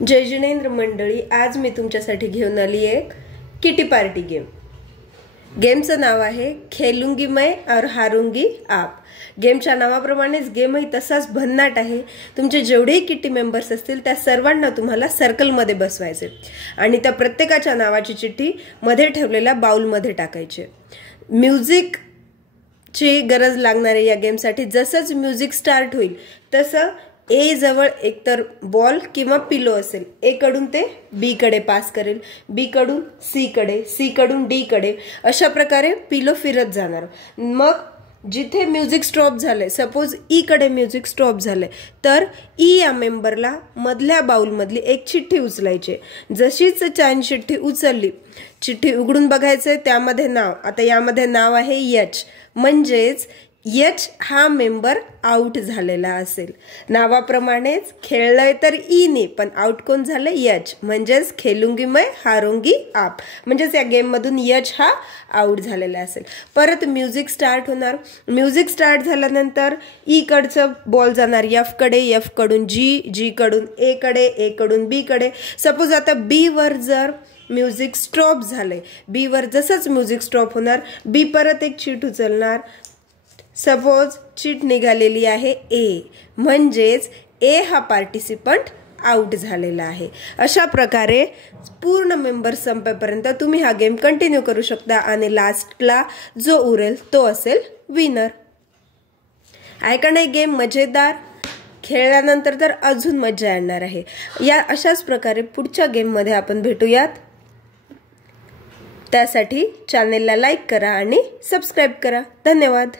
जय जिनेंद्र मंडळी, आज मी तुमच्यासाठी घेऊन आली एक किटी पार्टी गेम। गेमचं नाव आहे खेलूंगी मैं और हारूंगी आप। गेमच्या नावाप्रमाणेच गेमही तसाच भन्नाट आहे। तुमचे जेवढेही किटी मेंबर्स असतील त्या सर्वांना तुम्हाला सर्कलमध्ये बसवायचे आणि त्या प्रत्येकाच्या नावाची चिठ्ठी मध्ये ठेवलेल्या बाउलमध्ये टाकायची। म्युझिक ची गरज लागणार आहे या गेमसाठी। जसंच म्युझिक स्टार्ट होईल तसं ए जवळ एकतर बॉल किंवा पिलो असेल, ए कडून ते बी कडे पास करेल, बी कडून सी कडे, सी कडून डी कडे, अशा प्रकारे पिलो फिरत जाणार। मग जिथे म्युझिक स्टॉप झाले, सपोज ई कडे म्युझिक स्टॉप झाले, तर ई या मेंबरला मधल्या बाउल मधली एक चिठ्ठी उचलायची। जशीच चान चिठ्ठी उचलली, चिठ्ठी उघडून बघायचे, त्यामध्ये नाव, आता यामध्ये नाव आहे एच, म्हणजेच एच हा मेंबर आउट झालेला असेल। नावाप्रमाणेच खेळलंय तर ई ने, पण आउट कोण झालं? एच, म्हणजेच खेलूंगी मैं हारूंगी आप, म्हणजेच या गेम मधून एच हा आउट झालेला असेल। परत म्युझिक स्टार्ट होणार। म्युझिक स्टार्ट झाल्यानंतर ई कडचं बॉल जाणार एफ कडे, एफ कडून जी, जी कडून ए कडे, ए कडून बी कडे। सपोज आता बी वर जर म्युझिक स्टॉप झाले, बी वर जसंच म्युझिक स्टॉप होणार, बी परत एक चीट उचलणार। सपोज चीट निघालेली आहे ए, म्हणजेच ए हा पार्टिसिपंट आउट झालेला आहे। अशा प्रकारे पूर्ण मेंबर संपेपर्यंत तुम्ही हा गेम कंटिन्यू करू शकता आणि लास्टला जो उरेल तो असेल विनर। आहे का नाही गेम मजेदार? खेळल्यानंतर तर अजून मजा येणार आहे। या अशाच प्रकारे पुढच्या गेममध्ये आपण भेटूयात। त्यासाठी चॅनेलला लाईक करा आणि सबस्क्राईब करा। धन्यवाद।